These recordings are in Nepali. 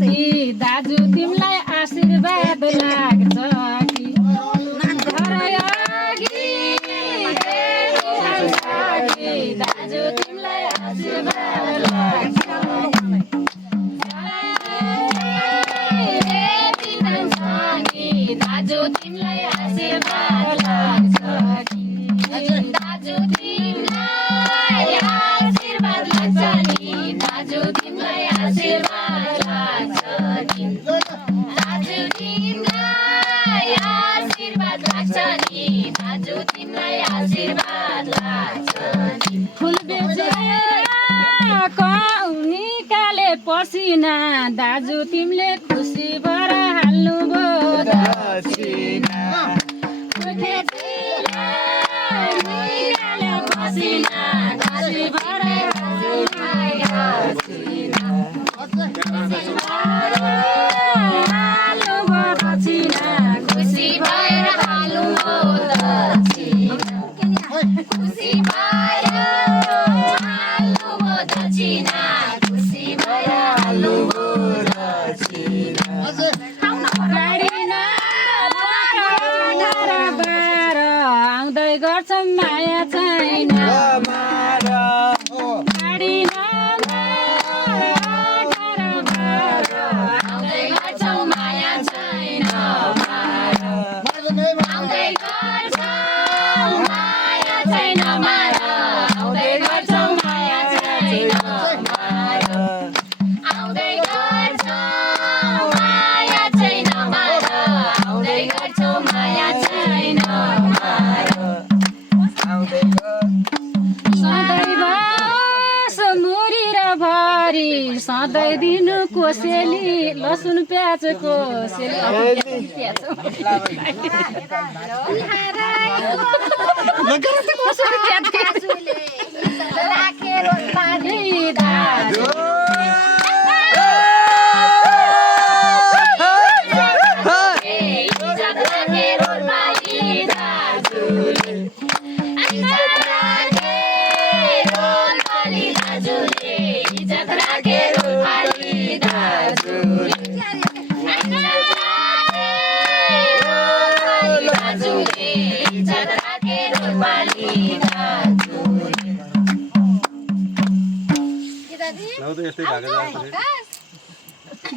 कि दाजु तिमीलाई आशीर्वाद लाग्छ कि घर अघि दाजु तिमीलाई आशीर्वाद लाग्छ दाजु तिमीलाई आशीर्वाद लाग्छ कि दाजु तिमीलाई आशीर्वाद लाग्छ नि दाजु तिमीलाई आशीर्वाद लाग्छ कि दाजु तिमीलाई आशीर्वाद लाग्छ नि दाजु तिमीलाई आशीर्वाद लाग्छ नि फुल बेचेर निकाले पसिना दाजु तिमीले खुसी भएर हाल्नुभयो दक्षिणा निकाले पसिना खुसी भएर हाल्नुभयो दक्षिणा खुसी भएर हाल्नुभयो दक्षिणा खुसी भएर हाल्नुभयो दक्षिणा खुसी भएर हाल्नुभयो दक्षिणा आउँदै गर्छौँ माया छैन गाडी आउँदै गर्छौँ माया छैन आउँदै गर्छौँ माया छैन आउँदै गर्छौँ माया छैन आउँदै गर्छौँ माया छैन आउँदै गर्छौँ माया छैन मुरी र भरी सधैँ दिनु कोसेली लसुन प्याजको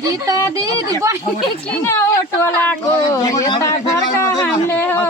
गीता दिदी बहिनी किन ओटोलाको यता घरका हामीले हो